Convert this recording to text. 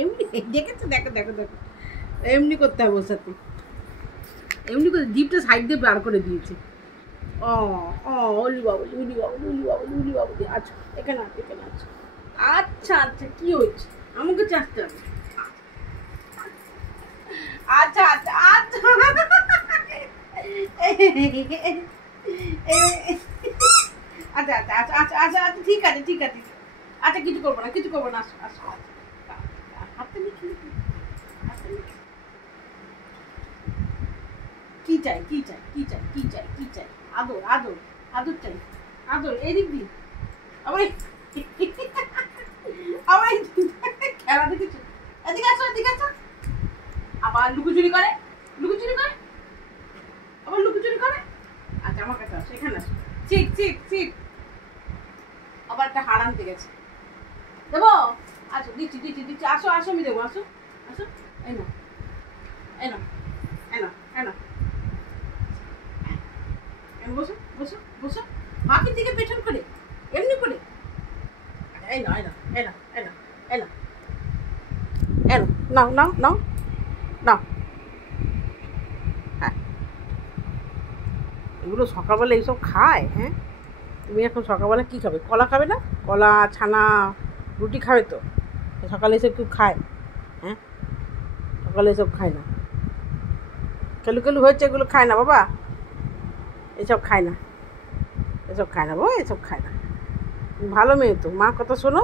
এমনি দেখেছো, দেখো দেখো দেখো, এমনি করতে হবে ওর সাথে, এমনি করে জিপটা সাইড দিয়ে বার করে দিয়েছে। ও ও উলি বাবুলি, উলি বাবুলি, উলি বাবুলি, উলি বাবুলি। আচ্ছা এখানে আছে, এখানে আছে। আচ্ছা আচ্ছা, কি হয়েছে? আমাকে চাচ্ছে হবে। আচ্ছা আচ্ছা আচ্ছা, আচ্ছা আচ্ছা আচ্ছা আচ্ছা আচ্ছা আচ্ছা, ঠিক আছে ঠিক আছে। আচ্ছা কিছু করবো না, কিছু করবো না, আসো আসো। হাতে নিচ্ছি, হাতে নিচ্ছি। কি চাই, কি চাই, কি চাই, কি চাই, কি চাই? আদর আদর, আদর চাই, আদর। এদিক দি আবার, আবার খেলা দেখেছো? এদিকে আসো, এদিকে আসো। আবার লুকোচুরি করে, লুকোচুরি করে, আবার লুকোচুরি করে। আচ্ছা আমার কাছে আসো, এখানে আসো। ঠিক ঠিক ঠিক। আবার একটা হার আনতে গেছে, দেবো? আসো, দিচ্ছি দিচ্ছি দিচ্ছি। আসো আসো, আমি দেবো, আসো আসো। এনো এনো এনো এনো, বসো বসো বসো। বাকি দিকে পেছন করে, এমনি করে। এই না, এই না, এই না, এই না, এই না, এই না, নাও নাও নাও নাও। হ্যাঁ, এগুলো সকালবেলা এইসব খায়? হ্যাঁ, তুমি এখন সকালবেলা কী খাবে? কলা খাবে না? কলা, ছানা, রুটি খাবে তো? সকালে এসব কেউ খায়? হ্যাঁ, সকালে এসব খায় না। কেলু কেলু হয়েছে, এগুলো খায় না বাবা, এসব খায় না, এসব খায় না বাবা, এসব খায় না। ভালো মেয়ে তো, মা কথা শোনো।